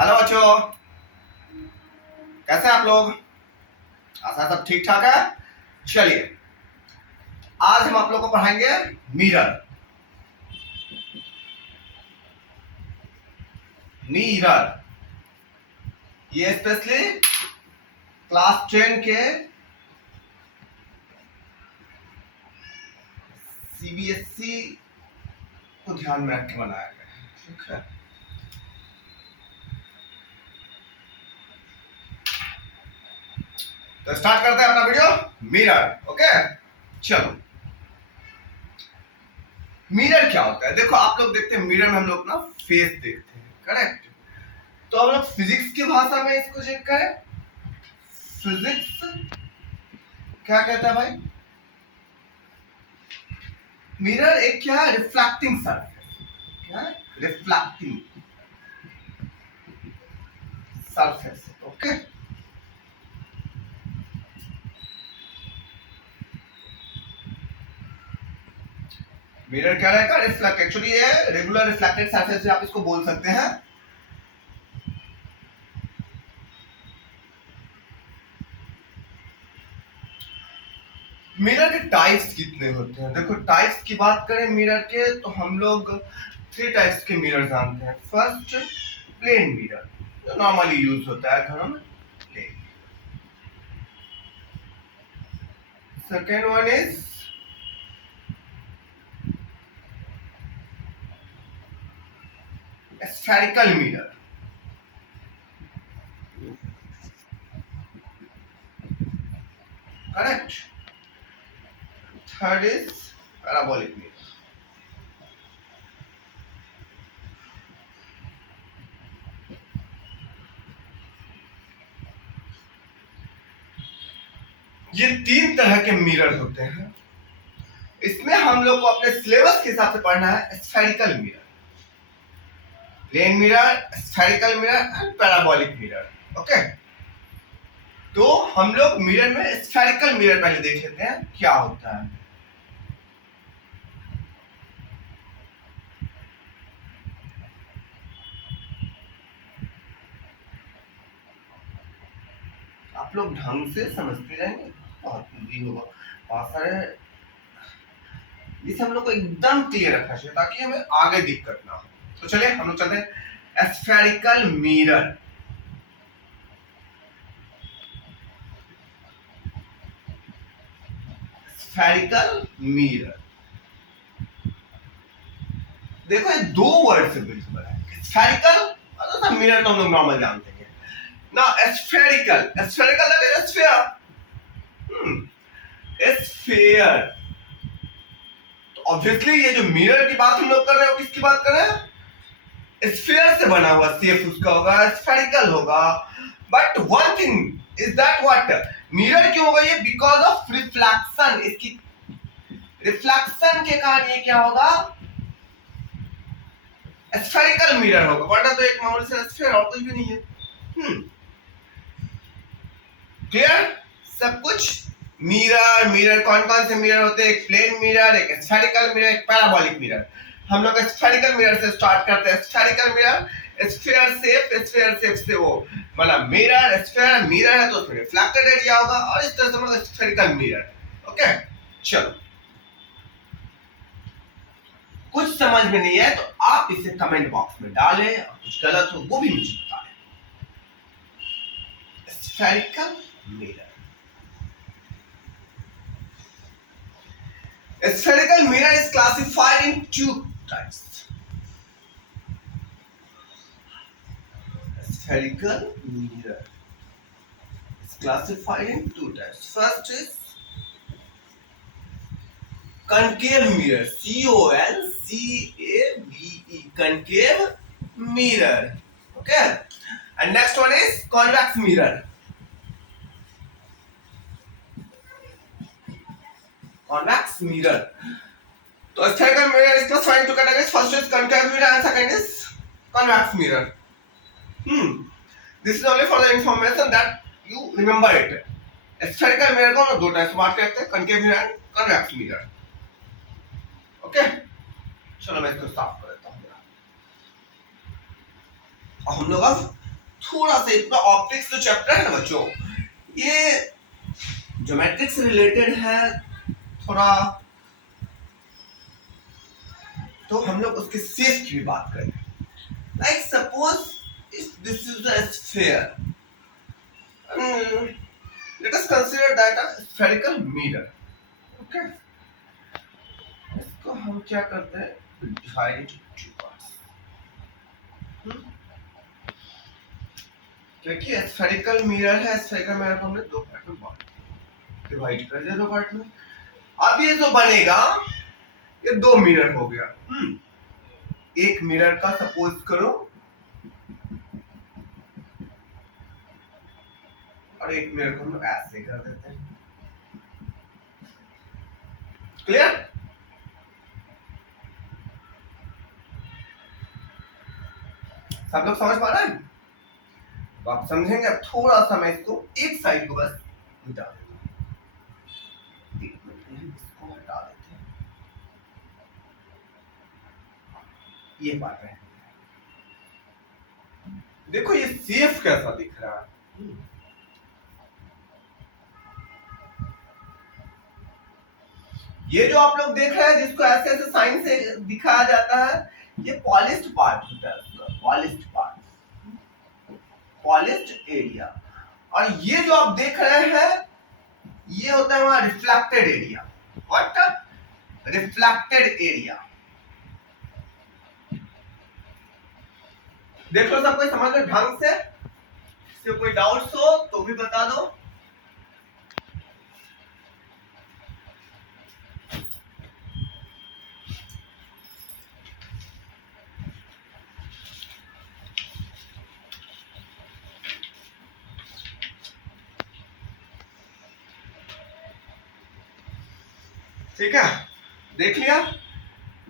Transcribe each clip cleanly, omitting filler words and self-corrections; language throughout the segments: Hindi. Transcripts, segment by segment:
हेलो बच्चों, कैसे हैं आप लोग? आशा सब ठीक ठाक है। चलिए, आज हम आप लोग को पढ़ाएंगे मिरर। मिरर ये स्पेशली क्लास 10 के सीबीएसई को ध्यान में रख के बनाया गया है। ठीक है, तो स्टार्ट करते हैं अपना वीडियो मिरर। ओके, चलो। मिरर क्या होता है? देखो, आप लोग देखते हैं मिरर में हम लोग अपना फेस देखते हैं, करेक्ट? तो हम लोग फिजिक्स की भाषा में इसको चेक करें। फिजिक्स क्या कहता है भाई? मिरर एक क्या है? Reflecting surface. क्या है? Reflecting surface. ओके, मिरर क्या रहेगा? रिफ्लेक्ट। एक्चुअली ये रेगुलर रिफ्लेक्टेड सरफेस भी आप इसको बोल सकते हैं। मिरर के टाइप्स कितने होते हैं? देखो, टाइप्स की बात करें मिरर के, तो हम लोग 3 टाइप्स के मिरर जानते हैं। फर्स्ट, प्लेन मिरर, जो नॉर्मली यूज होता है घरों में, plane. Second one is spherical mirror. Correct. Third is parabolic mirror. ये 3 तरह के मिरर होते हैं। इसमें हम लोग को अपने सिलेबस के हिसाब से पढ़ना है spherical mirror, plane mirror, spherical mirror and parabolic mirror. Okay, तो हम लोग मिरर में स्फेरिकल मिरर पहले देख लेते हैं क्या होता है। आप लोग ढंग से समझते रहेंगे, बहुत इजी होगा। बहुत सारे इसे हम लोग को एकदम क्लियर रखना चाहिए ताकि हमें आगे दिक्कत ना हो। तो चलिए हम लोग चलते हैं स्फेरिकल मिरर। स्फेरिकल मिरर, देखो ये 2 वर्ड से बिल्ड बना है। स्फेरिकल मतलब मिरर तो हम लोग नॉर्मल जानते हैं ना। Spherical, spherical that is sphere. Sphere, तो ऑब्वियसली ये जो मिरर की बात हम लोग कर रहे हैं, किसकी बात कर रहे हैं? स्फीयर से बना हुआ शेप उसका होगा, स्फेरिकल होगा। But one thing is that what, mirror क्यों होगा ये? Because of reflection. इसकी रिफ्लेक्शन के कारण ये क्या होगा? स्फेरिकल मिरर होगा, वरना तो एक मामूली से स्फीयर और कुछ भी नहीं है। क्लियर सब कुछ? मिरर, मिरर कौन कौन से मिरर होते हैं? एक प्लेन मिरर, एक स्फेरिकल मिरर, एक पैराबोलिक मिरर। हम लोग स्फेरिकल मिरर से स्टार्ट करते हैं। स्फेरिकल मिरर स्फीयर शेप से वो मतलब मिरर, स्फीयर मिरर है तो उसमें रिफ्लेक्टेड एरिया होगा, और इस तरह से मतलब स्फेरिकल मिरर। ओके, चलो। कुछ समझ में नहीं है तो आप इसे कमेंट बॉक्स में डालें, और कुछ गलत हो वो भी मुझे बताएं। Spherical mirror, a spherical mirror is classified in 2 types. A spherical mirror is classified in 2 types. First is concave mirror, C-O-N-C-A-V-E, concave mirror. Okay, and next one is convex mirror. Convex mirror. So spherical mirror is classified into 2 categories. First is concave mirror and second is convex mirror. This is only for the information that you remember it. Spherical mirror को हम 2 टाइप्स बात करते हैं, concave mirror and convex mirror. Okay, चलो मैं इसको साफ कर देता हूँ। हम लोग अब थोड़ा सा इतना ऑप्टिक्स जो चैप्टर है ना बच्चों, ये ज्योमेट्रिक से रिलेटेड है थोड़ा, तो हम लोग उसके शेप की भी बात करें। Like suppose this is the sphere, let us consider that a spherical mirror. Okay, इसको हम क्या करते हैं, डिवाइड टू पार्ट्स। देखिए स्फेरिकल मिरर है, स्फेरिकल मिरर को हमने दो पार्ट में डिवाइड कर दिया, दो पार्ट में। अब ये जो बनेगा ये दो मिरर हो गया। एक मिरर का सपोज करो और एक मिरर को हम लोग ऐसे कर देते हैं। क्लियर? सब लोग समझ पा रहे हैं? तो आप समझेंगे। अब थोड़ा सा मैं इसको एक साइड को बस मिटा देता हूं, इसको हटा देते हैं। ये बात है, देखो ये सेफ कैसा दिख रहा है। ये जो आप लोग देख रहे हैं जिसको ऐसे ऐसे साइन से दिखाया जाता है, ये पॉलिश्ड पार्ट होता है, पॉलिश्ड पार्ट, पॉलिश्ड एरिया। और ये जो आप देख रहे हैं ये होता है हमारा reflected area. What? Reflected area. देख लो सब कोई समझ लो ढंग से, कोई डाउट्स हो तो भी बता दो। ठीक है, देख लिया।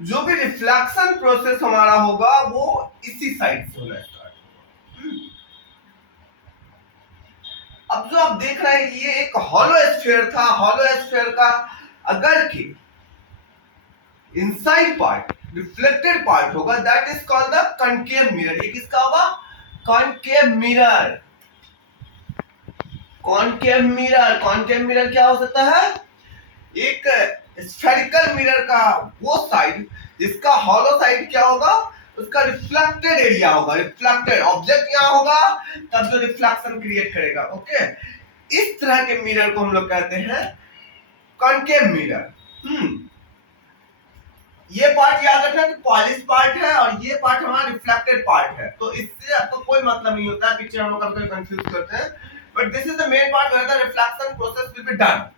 जो भी रिफ्लेक्शन प्रोसेस हमारा होगा वो इसी साइड से होना स्टार्ट होगा। अब जो आप देख रहे हैं ये एक हॉलो स्फीयर था। हॉलो स्फीयर का अगर कि इनसाइड पार्ट रिफ्लेक्टेड पार्ट होगा, that is called the concave mirror. ये किसका होगा? Concave mirror. Concave mirror, concave mirror क्या हो सकता है? एक स्फेरिकल मिरर का वो साइड जिसका हॉलो साइड क्या होगा, उसका रिफ्लेक्टेड एरिया होगा। रिफ्लेक्टेड ऑब्जेक्ट यहां होगा तब जो रिफ्लेक्शन क्रिएट करेगा। ओके, इस तरह के मिरर को हम लोग कहते हैं कॉनकेव मिरर। ये पार्ट याद रखना कि पॉलिश पार्ट है और ये पार्ट हमारा रिफ्लेक्टेड पार्ट है, तो इससे आपको कोई मतलब नहीं होता है। पिक्चर हम लोग कभी कभी कंफ्यूज करते हैं, but this is the main part where the reflection process will be done.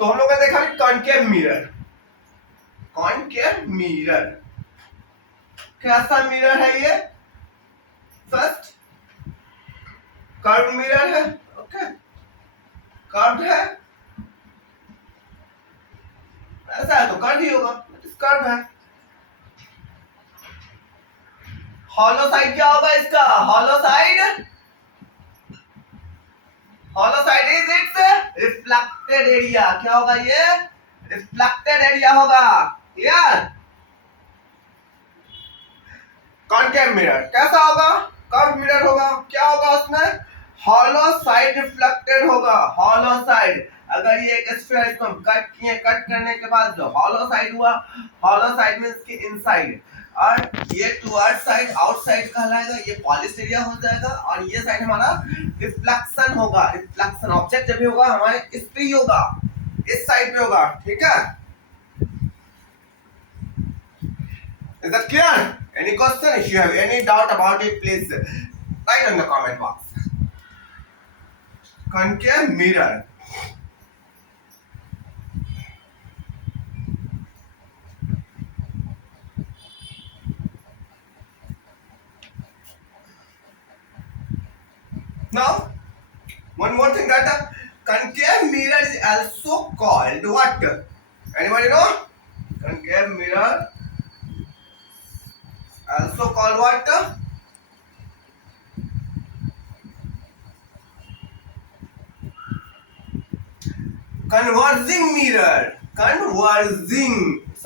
तो हम लोग ने देखा कॉनकेव मिरर। कॉनकेव मिरर कैसा मिरर है ये? फर्स्ट कर्व मिरर है। ओके, कर्व है, ऐसा है तो कर्व ही होगा, कर्व है। हॉलो साइड क्या होगा इसका? Hollow side, hollow side is it's reflected area. क्या होगा ये? रिफ्लेक्टेड एरिया होगा। क्लियर? कॉनकेव मिरर कैसा होगा? कर्व मिरर होगा। क्या होगा उसमें? हॉलो साइड रिफ्लेक्टेड होगा। हॉलो साइड, अगर ये एक स्फीयर इसको हम कट किए, कट करने के बाद जो हॉलो साइड हुआ, हॉलो साइड मींस कि इनसाइड, और ये टुवर्ड साइड आउटसाइड कहलाएगा, ये पॉलिश एरिया हो जाएगा। और ये साइड हमारा रिफ्लेक्शन होगा। रिफ्लेक्शन ऑब्जेक्ट जब भी होगा हमारे इस पे ही होगा, इस साइड पे होगा। ठीक है, is that clear? Any question? If you have any doubt about it, please write in the comment box. Concave mirror. Now, one more thing, that concave mirror is also called what? Anybody know? Concave mirror also called what? Converging mirror, converging,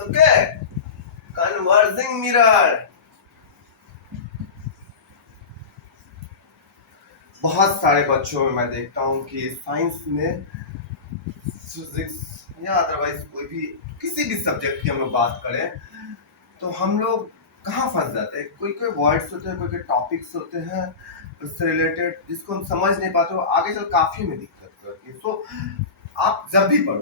okay, converging mirror. बहुत सारे बच्चों में मैं देखता हूँ कि साइंस में, फिजिक्स या अदरवाइज कोई भी किसी भी सब्जेक्ट की हम लोग बात करें तो हम लोग कहाँ फंस जाते हैं। कोई कोई वर्ड्स होते हैं, कोई कोई टॉपिक्स होते हैं उससे रिलेटेड जिसको हम समझ नहीं पाते, वो आगे चल काफी में दिक्कत करती है। तो आप जब भी पढ़ो,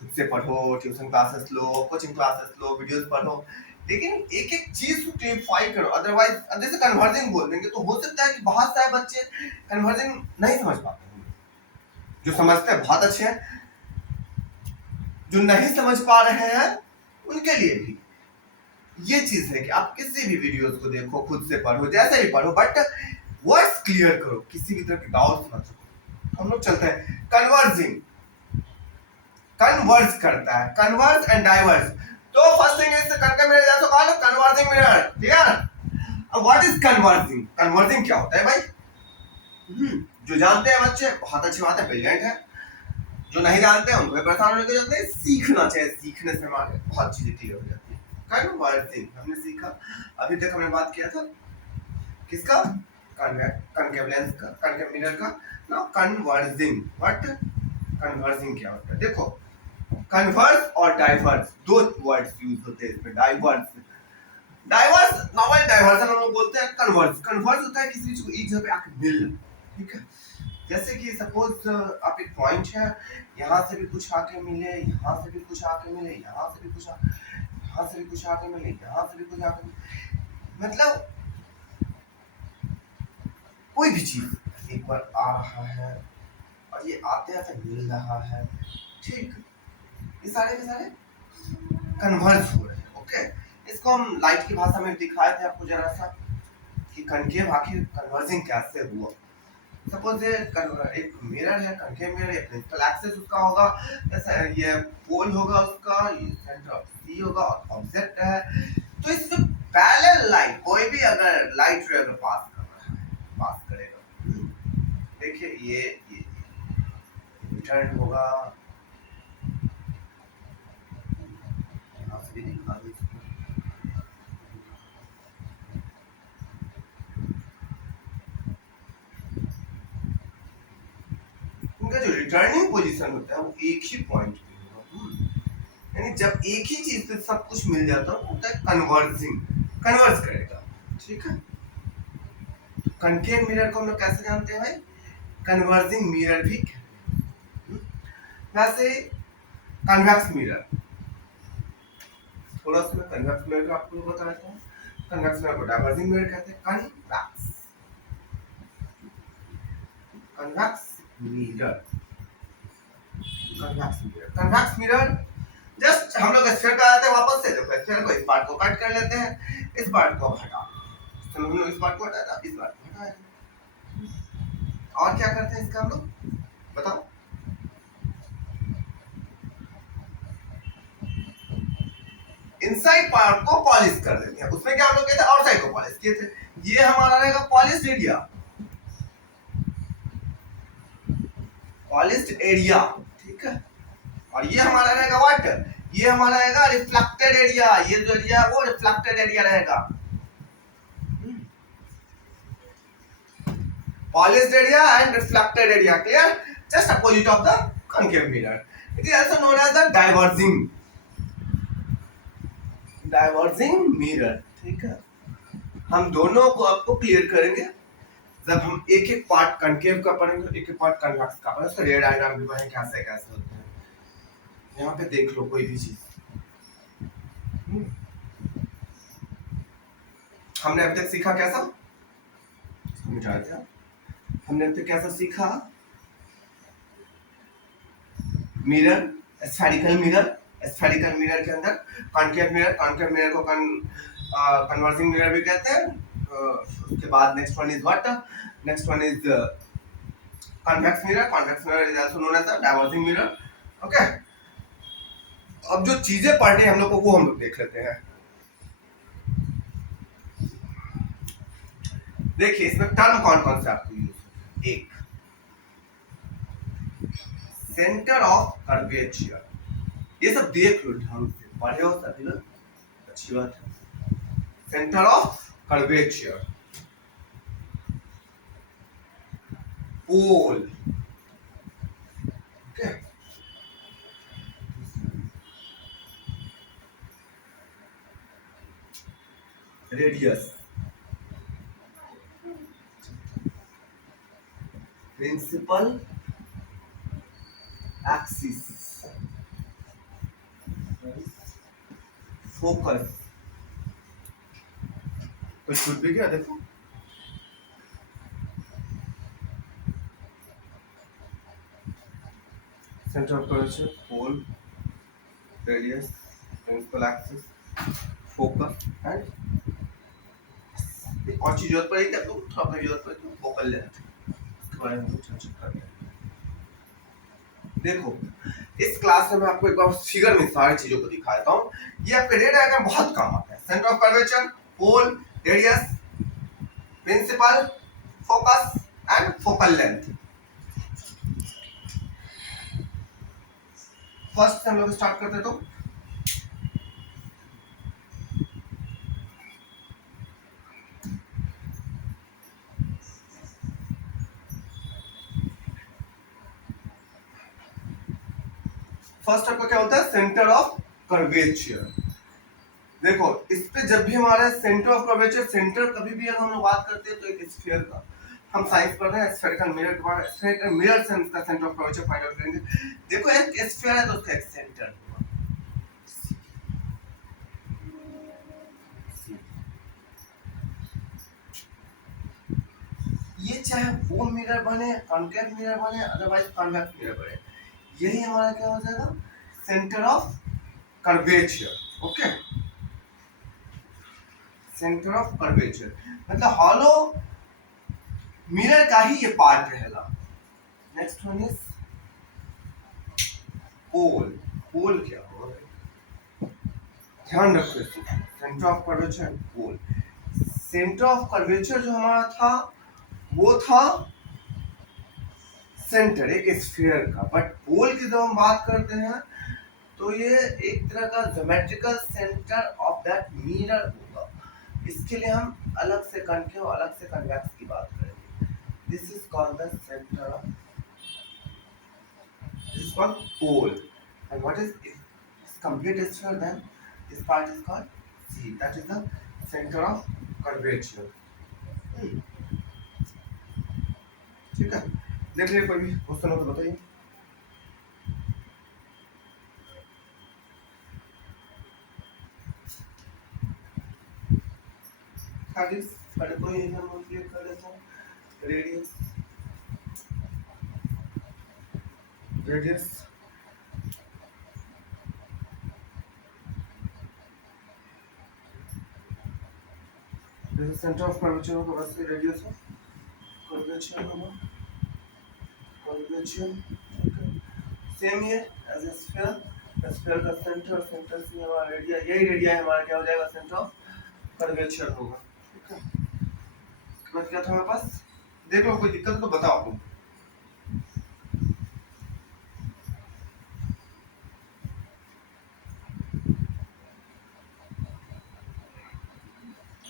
खुद से पढ़ो, ट्यूशन क्लासेस लो, कोचिंग क्लासेस लो, वीडियोस पढ़ो, लेकिन एक एक चीज को क्लियरिफाई करो। अदरवाइज जैसे कन्वर्जिंग बोल देंगे तो हो सकता है कि बहुत सारे बच्चे कन्वर्जिंग नहीं समझ पाते हैं। जो समझते हैं बहुत अच्छे हैं, जो नहीं समझ पा रहे हैं उनके लिए भी ये चीज है कि आप किसी भी वीडियोस को देखो, खुद से पढ़ो, जैसे भी पढ़ो, बट वर्ड्स क्लियर करो, किसी भी तरह के डाउट्स मत रखो। हम लोग चलते हैं कन्वर्जिंग, कन्वर्ज करता है, कन्वर्ज एंड डाइवर्ज। तो फर्स्ट थिंग इज करके मेरे जैसा कॉल कन्वर्जिंग मिरर, क्लियर। अब व्हाट इज कन्वर्जिंग, कन्वर्जिंग क्या होता है भाई? जो जानते हैं बच्चे बहुत अच्छी बात है, ब्रिलियंट है। जो नहीं जानते हैं उनको परेशान होने की जरूरत नहीं, सीखना चाहिए, सीखने से हमारे बहुत चीजें क्लियर हो जाती है। कन्वर्जिंग हमने सीखा, अभी तक हमने बात किया था किसका, कनकेव लेंस का, कनकेव मिरर का। नाउ कन्वर्जिंग, व्हाट कन्वर्जिंग क्या होता है? देखो, कन्वर्ज और डाइवर्स दो वर्ड्स यूज होते हैं इसमें। डाइवर्स, डाइवर्स नॉर्मल डाइवर्जन हम लोग बोलते हैं। कन्वर्ज, कन्वर्ज होता है किसी चीज को एक जगह पे आके मिलना, ठीक है। जैसे कि सपोज आप एक पॉइंट है, यहाँ से भी कुछ आके मिले, यहाँ से भी कुछ आके मिले, यहाँ से भी कुछ यहाँ से भी कुछ आके मिले, यहाँ से भी कुछ आके मिले, मतलब कोई भी चीज एक बार आ रहा है और ये आते आते मिल रहा है, ठीक, ये सारे के सारे कन्वर्ज हो रहे हैं, ओके। इसको हम लाइट की भाषा में दिखाए थे आपको जरा सा कि कनकेव आखिर कन्वर्जिंग कैसे हुआ। सपोज एक मिरर है, कनकेव मिरर, ये प्रिंसिपल एक्सिस उसका होगा, जैसे ये पोल होगा उसका, ये सेंटर ऑफ सी होगा और ऑब्जेक्ट है। तो इससे पैरेलल लाइट, कोई भी अगर लाइट रे अगर पास कर रहा है, पास करेगा, देखिए ये रिटर्न होगा, यहाँ से भी दिखा दो इसको, उनका जो रिटर्निंग पोजीशन होता है वो एक ही पॉइंट पे होगा। यानी जब एक ही चीज पे सब कुछ मिल जाता है होता है कन्वर्जिंग, कन्वर्ज करेगा, ठीक है। कनकेव मिरर को हम लोग कैसे जानते हैं भाई? कन्वर्जिंग मिरर भी वैसे कन्वेक्स मिरर, थोड़ा सा मैं कन्वेक्स मिरर का आपको बता देता हूँ। कन्वेक्स मिरर को डाइवर्जिंग मिरर कहते हैं। Convex, convex mirror, convex mirror, convex mirror just हम लोग स्फीयर पे आते हैं वापस से। देखो स्फीयर को इस पार्ट को कट कर लेते हैं, इस पार्ट को हटा, तो हम लोग इस पार्ट को हटाया, इस पार्ट को हटाया, और क्या करते हैं इसका हम लोग बताओ? इनसाइड पार्ट को पॉलिश कर देते हैं। उसमें क्या हम लोग कहते हैं, आउटसाइड को पॉलिश किए थे। ये हमारा रहेगा पॉलिश्ड एरिया, पॉलिश्ड एरिया, ठीक है। और ये हमारा रहेगा व्हाट, ये हमारा रहेगा रिफ्लेक्टेड एरिया। ये जो एरिया है वो रिफ्लेक्टेड एरिया रहेगा, polished area and reflected area, clear, just opposite of the concave mirror. It is also known as the diverging mirror, ठीक है। हम दोनों को आपको क्लियर करेंगे जब हम एक एक पार्ट कनकेव का पढ़ेंगे, एक एक पार्ट कन्वेक्स का पढ़ेंगे, उसका रे डायग्राम भी पढ़ेंगे कैसे कैसे होते हैं। यहाँ पे देख लो कोई भी चीज, हमने अब तक सीखा कैसा, मिटाते हैं, हमने अब तक कैसा सीखा, mirror, spherical mirror, spherical mirror के अंदर कॉन्केव मिरर, कॉन्केव मिरर को कन्वर्जिंग मिरर भी कहते हैं। उसके बाद next one is what, next one is convex mirror, convex mirror is also known as the diverging mirror, okay. अब जो चीजें पढ़नी है हम लोग को वो हम लोग देख लेते हैं। देखिए इसमें टर्म कौन कौन से आपको यूज, एक सेंटर ऑफ कर्वेचर। ये सब देख लो ढंग से, पढ़े हो सभी लोग, अच्छी बात है। Centre of curvature, pole, okay, radius, principal axis, focus. कुछ छूट भी गया देखो, centre of curvature, pole, radius, principal axis, focus and एक और चीज जरूरत पड़ेगी आपको, थोड़ा सा जरूरत पड़ेगी फोकल लेंथ, इसके बारे में कुछ चर्चा करते हैं। देखो इस क्लास में मैं आपको एक बार फिगर में सारी चीजों को दिखाता हूँ। ये आपके रे डायग्राम बहुत काम आता है। Centre of curvature, pole, radius, principal, focus and focal length. First से हम लोग स्टार्ट करते तो फर्स्ट आपका क्या होता है, सेंटर ऑफ कर्वेचर। देखो इस पे जब भी हमारा सेंटर ऑफ कर्वेचर, सेंटर कभी भी अगर हम लोग बात करते हैं तो एक स्फीयर का, हम साइंस पढ़ रहे हैं स्फेरिकल मिरर के बारे में, स्फेरिकल मिरर से हम इसका centre of curvature find out करेंगे। देखो एक स्फीयर है तो उसका एक सेंटर, ये चाहे वो मिरर बने, कॉन्केव मिरर बने, अदरवाइज कॉन्वेक्स मिरर बने, यही हमारा क्या हो जाएगा, centre of curvature. Okay, centre of curvature मतलब हॉलो मिरर का ही ये पार्ट रहेगा। Next one is pole. Pole क्या होगा, ध्यान रखो इसको, centre of curvature and pole. Centre of curvature जो हमारा था वो था सेंटर एक स्फीयर का, बट पोल की जब हम बात करते हैं तो ये एक तरह का geometrical centre of that mirror होगा। इसके लिए हम अलग से कॉन्केव, अलग से कन्वेक्स की बात करेंगे। This is called the centre of, this is called pole, and what is its complete sphere, then this part is called C, that is the center of curvature। ठीक है, देख लीजिए कोई भी क्वेश्चन हो तो बताइए। पहले कोई हम क्लियर कर देता हूँ, radius, radius this is center of curvature होगा, बस रेडियस ऑफ कर्वेचर होगा, कर्वेचर। सेम ये एज ए स्फीयर, स्फीयर का सेंटर, सेंटर से हमारा रेडिया, यही रेडिया हमारा क्या हो जाएगा, सेंटर ऑफ कर्वेचर होगा। ठीक है, समझ गया था हमारे पास। देख लो कोई दिक्कत तो बताओ तुम।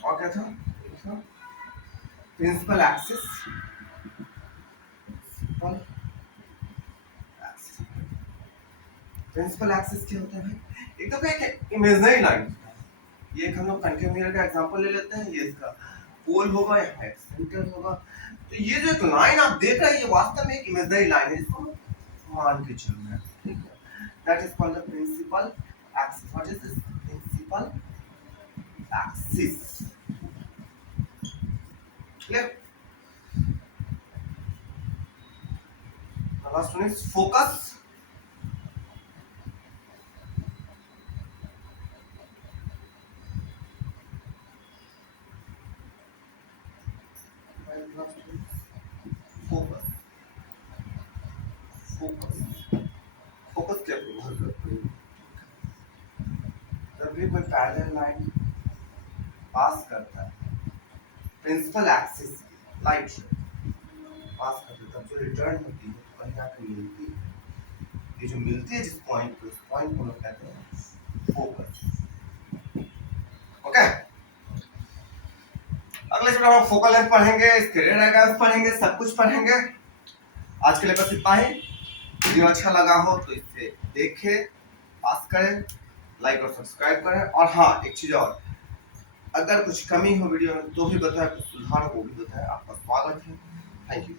और क्या था, प्रिंसिपल एक्सिस, प्रिंसिपल एक्सिस क्या होता है भाई, एक तो एक इमेजिनरी लाइन, ये एक हम लोग कॉन्केव मिरर का एग्जांपल ले लेते हैं, ये इसका पोल होगा, यहाँ एक सेंटर होगा, तो ये जो एक लाइन आप देख रहे हैं ये वास्तव में एक इमेजिनरी लाइन है, इसको मान के चलना है। ठीक है, that is called the principal axis. What is this, principal axis. Clear, last one is focus. Focus, focus, focus क्या होगा, जब भी कोई पैरेलल लाइन पास करता है प्रिंसिपल एक्सिस लाइट पास करते तब जो रिटर्न होती है तो कहीं आकर मिलती है, ये जो मिलती है जिस पॉइंट को, उस पॉइंट को लोग कहते हैं फोकस। ओके, अगले चैप्टर में फोकल लेंथ पढ़ेंगे, इसके रे डायग्राम्स पढ़ेंगे, सब कुछ पढ़ेंगे। आज के लिए बस इतना ही। वीडियो अच्छा लगा हो तो इसे देखें, पास करें, लाइक और सब्सक्राइब करें। और हाँ, एक चीज और, अगर कुछ कमी हो वीडियो में तो भी बताएं, कुछ सुधार हो भी बताएं। आपका स्वागत है। Thank you.